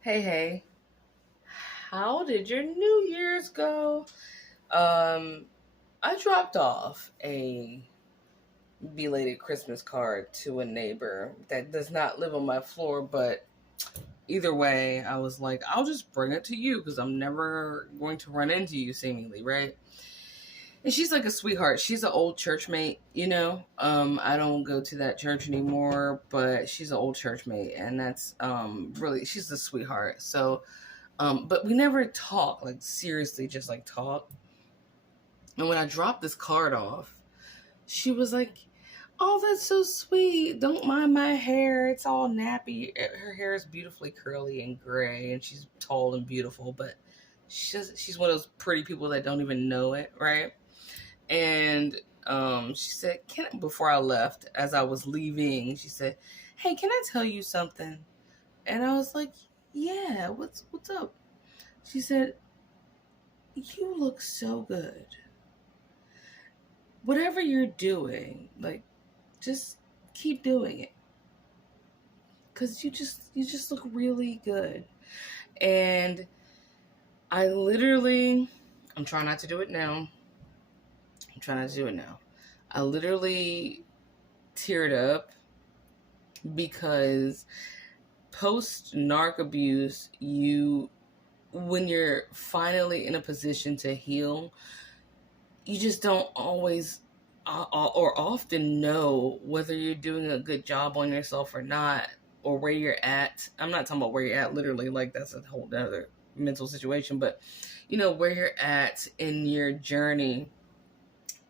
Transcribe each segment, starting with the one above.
Hey, hey, how did your New Year's go? Um, I dropped off a belated Christmas card to a neighbor that does not live on my floor, but either way, I was like, I'll just bring it to you because I'm never going to run into you seemingly, right? And she's like a sweetheart. She's an old church mate, you know. I don't go to that church anymore, but she's an old church mate, and that's really she's a sweetheart. So but we never talk, like seriously, just like talk. And when I dropped this card off, she was like, "Oh, that's so sweet. Don't mind my hair. It's all nappy. Her hair is beautifully curly and gray, and she's tall and beautiful, but she's one of those pretty people that don't even know it, right?" And she said, before I left, as I was leaving, she said, "Hey, can I tell you something?" And I was like, "Yeah, what's up?" She said, "You look so good. Whatever you're doing, like, just keep doing it, cause you just look really good." And I literally, I'm trying not to do it now. I'm trying not to do it now. I literally teared up because post narc abuse, when you're finally in a position to heal, you just don't always or often know whether you're doing a good job on yourself or not, or where you're at. I'm not talking about where you're at literally, like that's a whole other mental situation, but where you're at in your journey,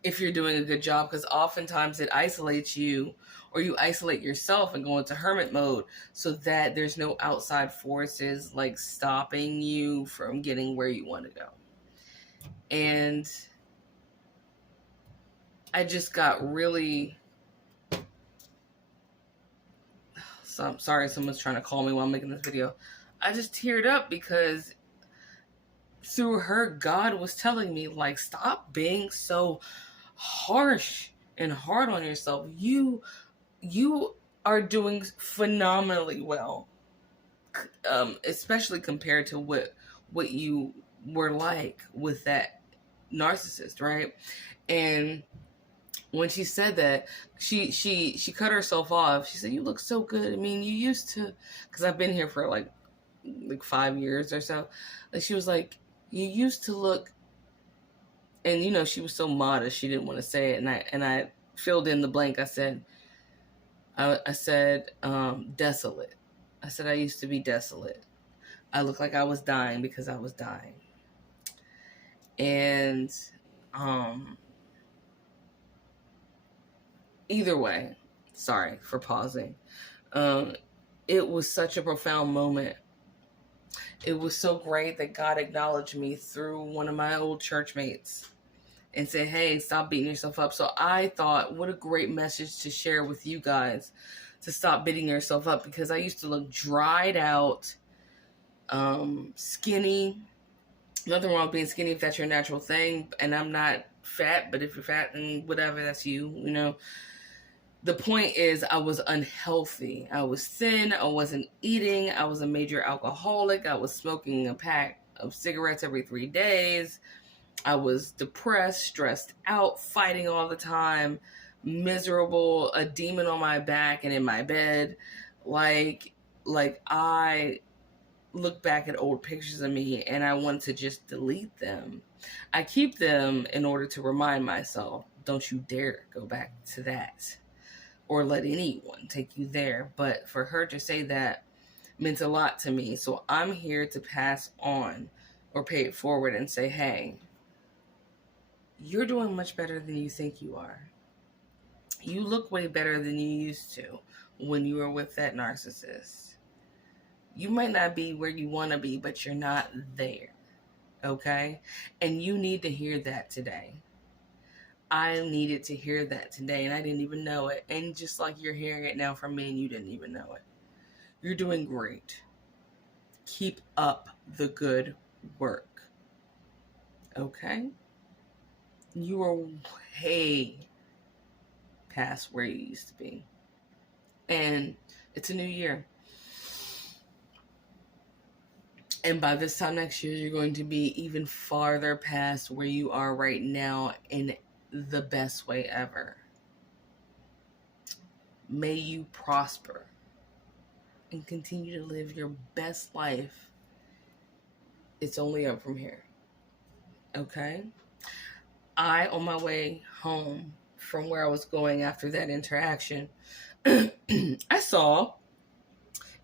if you're doing a good job, because oftentimes it isolates you, or you isolate yourself and go into hermit mode so that there's no outside forces like stopping you from getting where you want to go. And I just got really. So I'm sorry, someone's trying to call me while I'm making this video. I just teared up because through her, God was telling me, like, stop being so harsh and hard on yourself. You are doing phenomenally well, especially compared to what you were like with that narcissist, right? And when she said that, she cut herself off. She said, "You look so good. I mean, you used to," because I've been here for like 5 years or so. And she was like, "You used to look," and she was so modest, she didn't want to say it, and I filled in the blank. I said, desolate. I said I used to be desolate. I looked like I was dying because I was dying, and um either way, sorry for pausing. Um, it was such a profound moment. It was so great that God acknowledged me through one of my old church mates and said, "Hey, stop beating yourself up." So I thought, what a great message to share with you guys, to stop beating yourself up, because I used to look dried out, skinny. Nothing wrong with being skinny if that's your natural thing. And I'm not fat, but if you're fat, then whatever, that's you. The point is, I was unhealthy. I was thin. I wasn't eating. I was a major alcoholic. I was smoking a pack of cigarettes every 3 days. I was depressed, stressed out, fighting all the time, miserable, a demon on my back and in my bed. Like I look back at old pictures of me and I want to just delete them. I keep them in order to remind myself, don't you dare go back to that, or let anyone take you there. But for her to say that meant a lot to me. So I'm here to pass on or pay it forward and say, hey, you're doing much better than you think you are. You look way better than you used to when you were with that narcissist. You might not be where you want to be, but you're not there. Okay? And you need to hear that today. I needed to hear that today, and I didn't even know it. And just like you're hearing it now from me, and you didn't even know it. You're doing great. Keep up the good work. Okay? You are way past where you used to be. And it's a new year. And by this time next year, you're going to be even farther past where you are right now in the best way ever. May you prosper and continue to live your best life. It's only up from here. Okay? On my way home from where I was going after that interaction, I saw,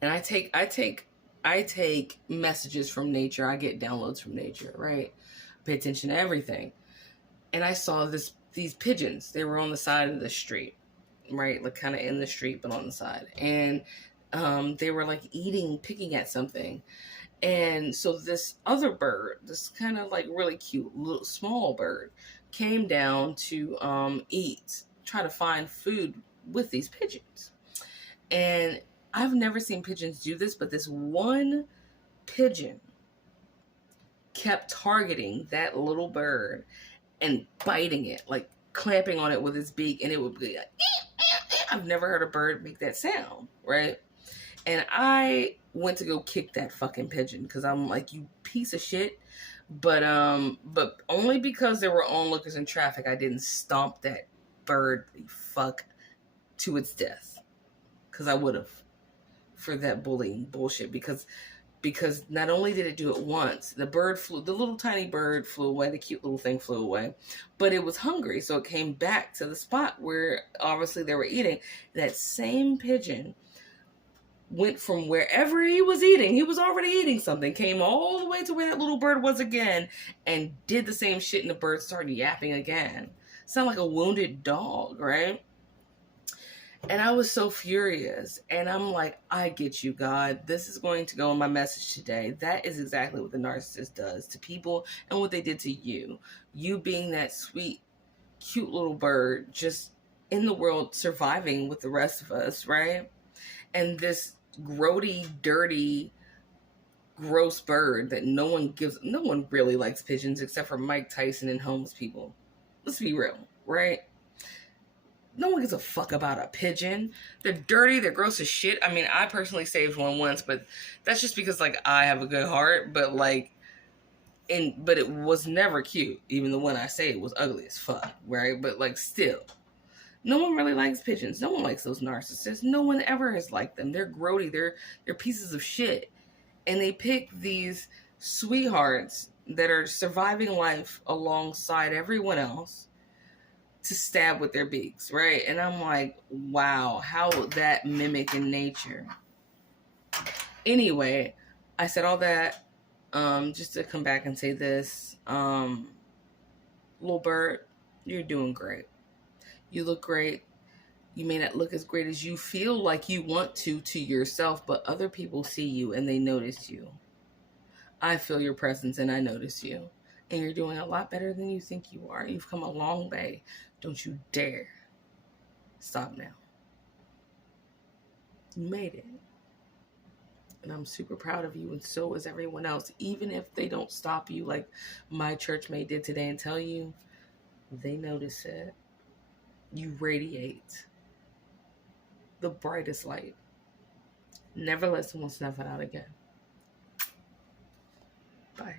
and I take messages from nature. I get downloads from nature, right? Pay attention to everything. And I saw these pigeons. They were on the side of the street, right? Like kind of in the street, but on the side. And they were like picking at something. And so this other bird, this kind of like really cute little small bird, came down to try to find food with these pigeons. And I've never seen pigeons do this, but this one pigeon kept targeting that little bird and biting it, like clamping on it with its beak, and it would be like, I've never heard a bird make that sound, right? And I went to go kick that fucking pigeon because I'm like, you piece of shit. But only because there were onlookers in traffic, I didn't stomp that bird the fuck to its death. Because I would have for that bullying bullshit. Because not only did it do it once, the little tiny bird flew away, the cute little thing flew away, but it was hungry, so it came back to the spot where obviously they were eating. That same pigeon went from wherever he was already eating something, came all the way to where that little bird was again, and did the same shit, and the bird started yapping again. Sound like a wounded dog, right? And I was so furious. And I'm like, I get you, God. This is going to go in my message today. That is exactly what the narcissist does to people and what they did to you. You being that sweet, cute little bird just in the world surviving with the rest of us, right? And this grody, dirty, gross bird that no one really likes pigeons except for Mike Tyson and homeless people. Let's be real, right? No one gives a fuck about a pigeon. They're dirty. They're gross as shit. I mean, I personally saved one once, but that's just because, like, I have a good heart. But, like, but it was never cute. Even the one I saved was ugly as fuck, right? But, like, still. No one really likes pigeons. No one likes those narcissists. No one ever has liked them. They're grody. They're pieces of shit. And they pick these sweethearts that are surviving life alongside everyone else to stab with their beaks, right? And I'm like, wow, how that mimic in nature. Anyway, I said all that just to come back and say this. Little bird, you're doing great. You look great. You may not look as great as you feel like you want to yourself, but other people see you and they notice you. I feel your presence and I notice you. And you're doing a lot better than you think you are. You've come a long way. Don't you dare stop now. You made it. And I'm super proud of you, and so is everyone else. Even if they don't stop you like my church mate did today and tell you, they notice it. You radiate the brightest light. Never let someone snuff it out again. Bye.